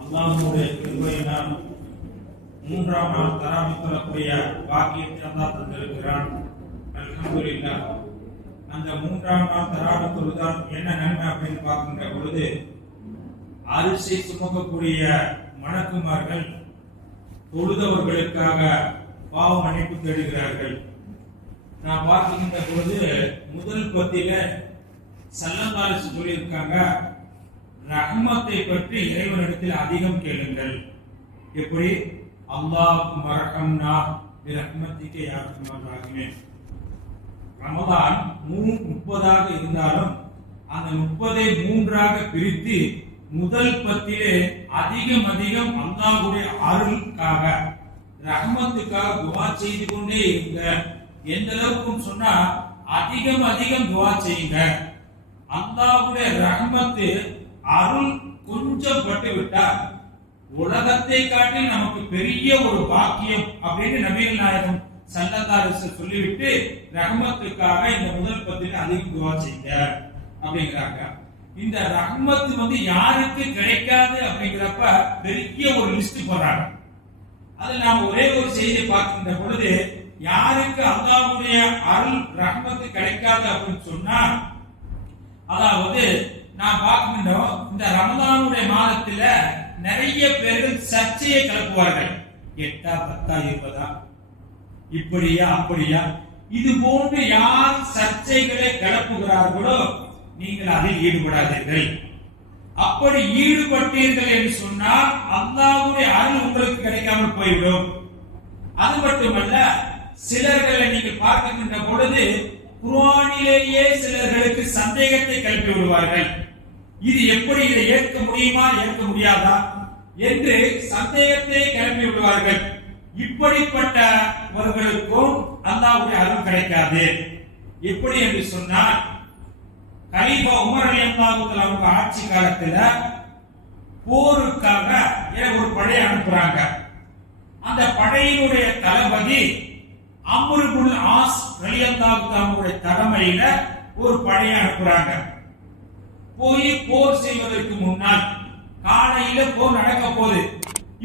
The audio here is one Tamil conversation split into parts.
அல்லாஹ்வுடைய கிருபையினால் மூன்றாம் நாள் தராவி தொழக்கூடிய பாக்கியத்தை அல்லாஹ் தந்திருக்கிறான். அல்ஹம்துலில்லாஹ். அந்த மூன்றாம் நாள் தராவி தொழுதால் என்ன நன்மை அப்படின்னு பார்க்கின்ற பொழுது, அரிசி சுமக்கக்கூடிய மணக்குமார்கள் தொழுதவர்களுக்காக பாவ மன்னிப்பு தேடுகிறார்கள். நான் பார்க்கின்ற பொழுது முதல் பத்தியில ஸல்லல்லாஹு அலைஹி வஸல்லம் சொல்லியிருக்காங்க, ரஹ்மத்தை பற்றி இறைவனிடத்தில் அதிகம் கேளுங்கள். எப்படி? அல்லாஹும்ம ரஹம்னா பிரஹ்மத்திக யா அர்ஹமர் ராஹிமீன். ரமதான் 30 இருந்தாலும் அந்த 30ஐ 3ஆக பிரித்து முதல் பத்திலே அதிகம் அல்லாஹ்வுடைய அருளுக்காக ரஹ்மத்துக்காக துஆ செய்து கொண்டே இருங்க. எந்த அளவுக்கு சொன்னா அதிகம் துஆ செய்யுங்க. அல்லாஹ்வுடைய ரஹ்மத்து அருள் கொஞ்சம் பட்டு விட்டால் உலகத்தை காட்டி நமக்கு பெரிய ஒரு பாக்கியம் அப்படின்னு நபிகள் நாயகம் ஸல்லல்லாஹு அலைஹி வஸல்லம் சொல்லிவிட்டு ரஹ்மத்துக்காக இந்த முதல் பத்தில அதிகம் துஆ செய்யுங்க அப்படிங்கறாங்க. இந்த ரஹ்மத்து யாருக்கு கிடைக்காது அப்படிங்கிறப்ப பெரிய ஒரு லிஸ்ட் போடுறாங்க. அதுல நாம் ஒரே ஒரு செய்தி பார்க்கின்ற பொழுது, யாருக்கு அல்லாஹ்வுடைய அருள் ரஹ்மத்து கிடைக்காது அப்படின்னு சொன்னா, அதாவது நான் பார்க்கின்றோம் இந்த ரமதானுடைய மாதத்துல நிறைய பேர்கள் சர்ச்சையை கிளப்புவார்கள். 8 10 20 இப்படியா அப்படியா, இது போன்று யார் சர்ச்சைகளை கிளப்புகிறார்களோ நீங்கள் அதில் ஈடுபடாதீர்கள். அப்படி ஈடுபட்டீர்கள் என்று சொன்னால் அல்லாஹ்வுடைய அருள் உங்களுக்கு கிடைக்காமல் போய்விடும். அது மட்டுமல்ல, சிலர்களை நீங்கள் பார்க்கின்ற பொழுது குர்ஆனிலேயே சிலர்களுக்கு சந்தேகத்தை கிளப்பி விடுவார்கள். இது எப்படி, இதை ஏற்க முடியுமா ஏற்க முடியாதா என்று சந்தேகத்தை கிளப்பி விடுவார்கள். இப்படிப்பட்டவர்களுக்கும் அல்லாஹ்வுடைய அருள் கிடைக்காது. எப்படி என்று சொன்னால், கலீஃபா உமர் ரலியல்லாஹு தஆலா அவங்க ஆட்சி காலத்துல போருக்காக ஒரு படையை அனுப்புறாங்க. அந்த படையினுடைய தளபதி அம்ர் இப்னு ஆஸ் ரலியல்லாஹு தஆலாவுடைய தலைமையில ஒரு படையை அனுப்புறாங்க. போய் போர் செய்வதற்கு முன்னால் காலையில போர் நடக்க போகுது.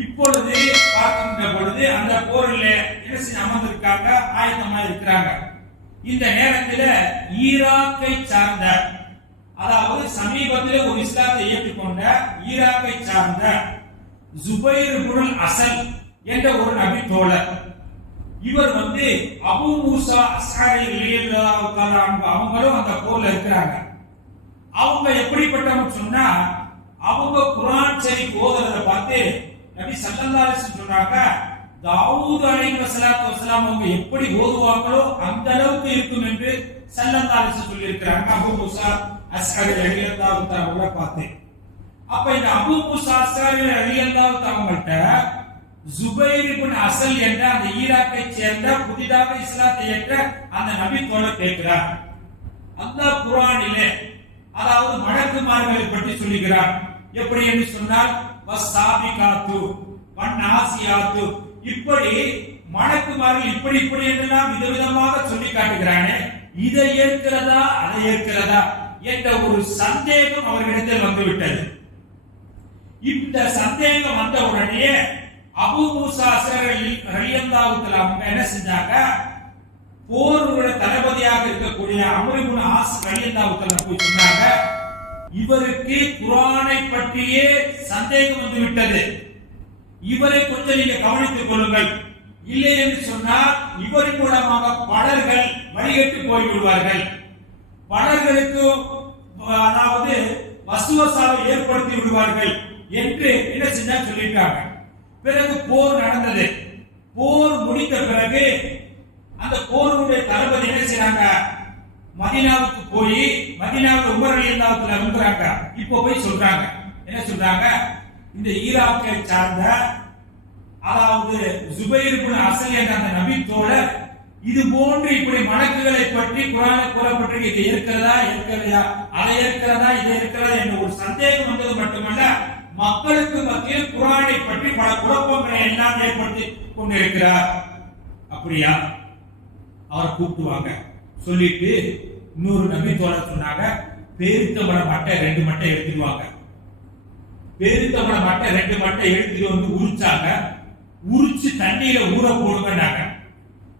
இப்பொழுது பார்க்கின்ற பொழுது அந்த போரில் என்ன செய்ய அமர்ந்திருக்காங்க, ஆயத்தமா இருக்கிறாங்க. இந்த நேரத்தில் ஈராக்கை சார்ந்த, அதாவது சமீபத்தில் ஒரு இஸ்லாத்தை ஏற்றுக்கொண்ட ஈராக்கை சார்ந்த ஜுபைர் இப்னு அஸல் என்ற ஒரு நபி தோழர், இவர் அபூ மூசா அஸ்ஹாரி ரலியல்லாஹு தஆலா அவங்களும் அந்த போர்ல இருக்கிறாங்க. அவங்க எப்படிப்பட்டவங்க சொன்னா, அவங்க குர்ஆன் ஷரீஃப் ஓதுறத பார்த்து நபி ஸல்லல்லாஹு அலைஹி வஸல்லம் சொன்னாங்க, தாவூத் அலைஹிஸ்ஸலாத்து வஸலாம் அவங்க எப்படி ஓதுவாங்களோ அந்த அளவுக்கு இருக்கும் என்று ஸல்லல்லாஹு அலைஹி வஸல்லம் சொல்லி இருக்கிறாங்க. அபூ மூசா அஸ்ஹாரி ரலியல்லாஹு தஆலா அவங்கள பார்த்து, அப்ப இந்த அபூ மூசா அஸ்ஹாரி ரலியல்லாஹு தஆலா அவங்கள்ட்ட ஜுபைர் இப்னு அஸல் என்ற அந்த ஈராக்கை சேர்ந்த புதிதாக இஸ்லாத்தை ஏற்ற அந்த நபி தோழர் கேட்கிறார், அல்லாஹ் குர்ஆனிலே அதாவது மலக்குமார்களை பற்றி சொல்லுகிறார். எப்படி என்று சொன்னால், வஸ்ஸாபிகாத்து வன்னாசியாத்து, இப்படி மலக்குமார்கள் இப்படி என்றெல்லாம் விதவிதமாக சொல்லி காட்டுகிறானே, இதை ஏற்கிறதா அதை ஏற்கிறதா என்ற ஒரு சந்தேகம் அவர்களிடத்தில் வந்துவிட்டது. இந்த சந்தேகம் வந்த உடனே அபூ மூசா அஸ்ஹாரி ரலியல்லாஹு தஆலா அவங்க என்ன செஞ்சாங்க, போருடைய தளபதியாக இருக்கக்கூடிய அம்ர் இப்னு ஆஸ் ரலியல்லாஹு தஆலா போய் சொன்னாங்க, இவருக்கு குர்ஆனை பற்றியே சந்தேகம் வந்து விட்டது, இவரை கொஞ்சம் நீங்க கவனித்துக் கொள்ளுங்கள். இல்லை என்று சொன்னால் இவரின் மூலமாக பலர்கள் வழிகட்டு போய் விடுவார்கள், பலர்களுக்கு அதாவது வசுவசாவை ஏற்படுத்தி விடுவார்கள் என்று என்ன செஞ்சா சொல்லியிருக்காங்க. பிறகு போர் நடந்தது. போர் முடிந்த பிறகு அந்த போருடைய தளபதி என்ன செய்றாங்க, மதீனாவுக்கு போய் மதீனாவில் உமர் ரலியல்லாஹு தஆலா இருக்கிறாங்க. இப்போ போய் சொல்றாங்க, என்ன சொல்றாங்க, இந்த ஈராக்கை சார்ந்த அதாவது ஜுபைர் இப்னு அஸல் என்ற அந்த நபி தோழர் இது போன்று இப்படி மலக்குகளை பற்றி குர்ஆனில் கூறப்பட்டிருக்கு, இது இருக்கிறதா இருக்கலையா, அதை இருக்கிறதா இதை இருக்கிறதா என்ற ஒரு சந்தேகம் வந்தது மட்டுமல்ல, மக்களுக்கு மத்தியில் குர்ஆனை பற்றி பல குழப்பங்களை எல்லாம் ஏற்படுத்தி கொண்டிருக்கிறார். அப்படியா, அவர் கூப்பிடுவாங்க. சொல்லிட்டு இன்னொரு நபி தோழர் சொன்னாங்க, பேரித்தம்பழம் மட்டை 2 மட்டை எடுத்துடுவாங்க. பேரித்தம்பள மட்டை 2 மட்டை எடுத்துட்டு வந்து உரிச்சாங்க. உரிச்சு தண்ணியில ஊற போடுங்கன்னாங்க.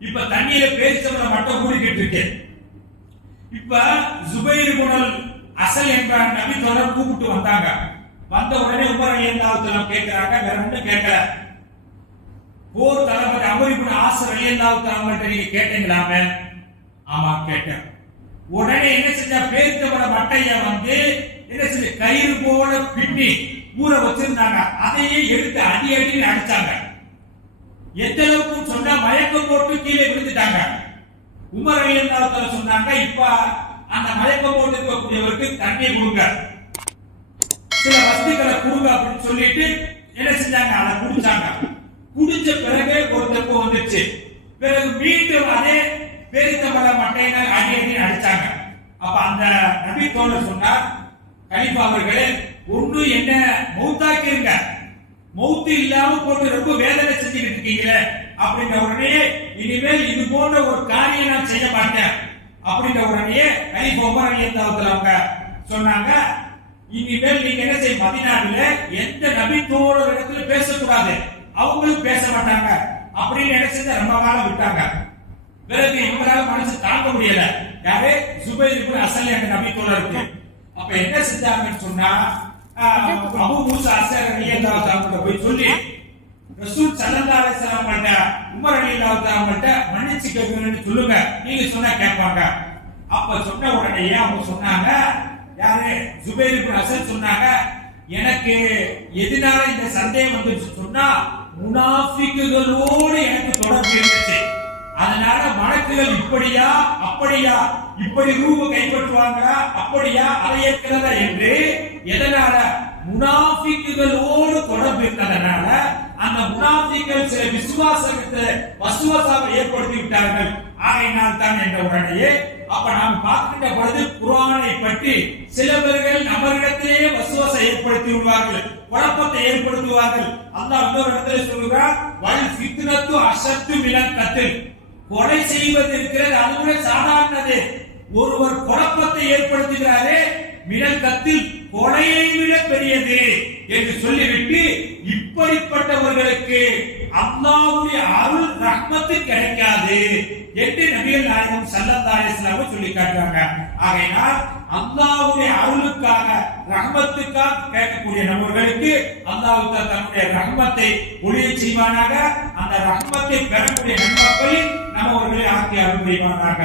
இப்ப தண்ணியில பேரித்தம்பள மட்டை ஊறிக்கிட்டு இருக்கு. இப்ப ஜுபைர் இப்னு அஸல் என்ற நபி தோழர் கூப்பிட்டு வந்தாங்க. வந்த உடனே உமர் ரலியல்லாஹு தஆலா கேக்குறாங்க, வேற ஒண்ணும் கேட்கல. போர் தளபதி அம்ர் இப்னு ஆஸ் ரலியல்லாஹு தஆலா நீங்க கேட்டீங்களாமே? ஆமா கேட்டேன். உடனே என்ன செஞ்சா, பேரித்தம்பள மட்டைய வந்து என்ன செஞ்ச, கயிறு போல பின்னி ஊற வச்சிருந்தாங்க. அதையே எடுத்து அடி அடி அடிச்சாங்க. எந்த அளவுக்கு சொன்னா, மயக்கம் போட்டு கீழே விழுந்துட்டாங்க. உமர் ரலியல்லாஹு தஆலா சொன்னாங்க, இப்ப அந்த மயக்கம் போட்டு இருக்கக்கூடியவருக்கு தண்ணி கொடுங்க, சில வஸ்துக்களை கொடுங்க அப்படின்னு சொல்லிட்டு என்ன செஞ்சாங்க, அதை குடிச்சாங்க. குடிச்ச பிறகு ஒரு தப்பு வந்துச்சு. பிறகு மீண்டும் அதே பேரித்தம்பள மட்டையினர் அடி அடி அடிச்சாங்க. அப்ப அந்த நபி தோழர் சொன்னார், கலீஃபா அவர்களே, ஒண்ணு என்ன மௌத்தாக்கிருங்க, மௌத்து இல்லாம போட்டு ரொம்ப வேதனை செஞ்சுக்கிட்டு இருக்கீங்களே அப்படின்ற உடனே, இனிமேல் இது போன்ற ஒரு காரியம் நான் செய்ய மாட்டேன் அப்படின்ற உடனே கலீஃபா உமர் ரலியல்லாஹு தஆலா அவங்க சொன்னாங்க, இனிமேல் நீங்க என்ன செய்ய, மதீனாவில எந்த நபி தோழர் இடத்துல பேசக்கூடாது, அவங்களும் பேச மாட்டாங்க அப்படின்னு நினைச்சு ரொம்ப காலம் விட்டாங்க. பிறகு இவங்களால மனசு தாங்க முடியல. யாரு? ஜுபைர் இப்னு அஸல் என்ற நபி தோழருக்கு. அப்ப என்ன செஞ்சாங்கன்னு சொன்னா, அபூ மூஸா அஸரி ரலியல்லாஹு தஆலா போய் சொல்லி ரசூல் ஸல்லல்லாஹு அலைஹி வஸல்லம் கிட்ட உமர் ரலியல்லாஹு தஆலா கிட்ட மன்னிச்சுக்கன்னு சொல்லுங்க, நீங்க சொன்னா கேட்பாங்க. அப்ப சொன்ன உடனே அவங்க சொன்னாங்க, யாரு? ஜுபைர் இப்னு அஸல் சொன்னாங்க, எனக்கு எதனால இந்த சந்தேகம் வந்துச்சு சொன்னா, முனாஃபிக்குகளோடு எனக்கு தொடர்பு இருந்துச்சு. அதனால மலக்குகள் இப்படியா அப்படியா, இப்படி ரூப கைப்பற்றுவாங்களா அப்படியா, அதை ஏற்கிறதா என்று, எதனால முனாஃபிக்குகளோடு தொடர்பு இருந்ததனால அந்த முனாஃபிக்குகள் சில விசுவாசத்தை வசுவாசாவை ஏற்படுத்தி விட்டார்கள். ஆகையினால் தான் என்ற உடனேயே அப்ப நாம் பார்க்கின்ற பொழுது குர்ஆனை பற்றி சிலவர்கள் நம்மிடத்திலே வசுவாசை ஏற்படுத்தி விடுவார்கள், குழப்பத்தை ஏற்படுத்துவார்கள். அல்லாஹ் இன்னொரு இடத்துல சொல்கிறார், வல் ஃபித்னத்து அஷத்து மினல் கத்ல், கொலை செய்வது இருக்கிறது அது கூட சாதாரணது, ஒருவர் குழப்பத்தை ஏற்படுத்துகிறாரே மினல் கத்தில், கொலையை விட பெரியது என்று சொல்லிவிட்டு, இப்படிப்பட்டவர்களுக்கு அல்லாஹ்வுடைய அருள் ரஹ்மத்து கிடைக்காது என்று நபிகள் நாயகம் ஸல்லல்லாஹு அலைஹி வஸல்லம் சொல்லி காட்டுறாங்க. ஆகையினால் அல்லாஹ்வுடைய அருளுக்காக ரஹ்மத்துக்காக கேட்கக்கூடிய நம்மர்களுக்கு அல்லாஹ் தன்னுடைய ரஹ்மத்தை ஒளிய செய்வானாக. அந்த ரஹ்மத்தை பெறக்கூடிய நன்மக்களில் நம்மவர்களை ஆக்கி அருள் புரிவானாக.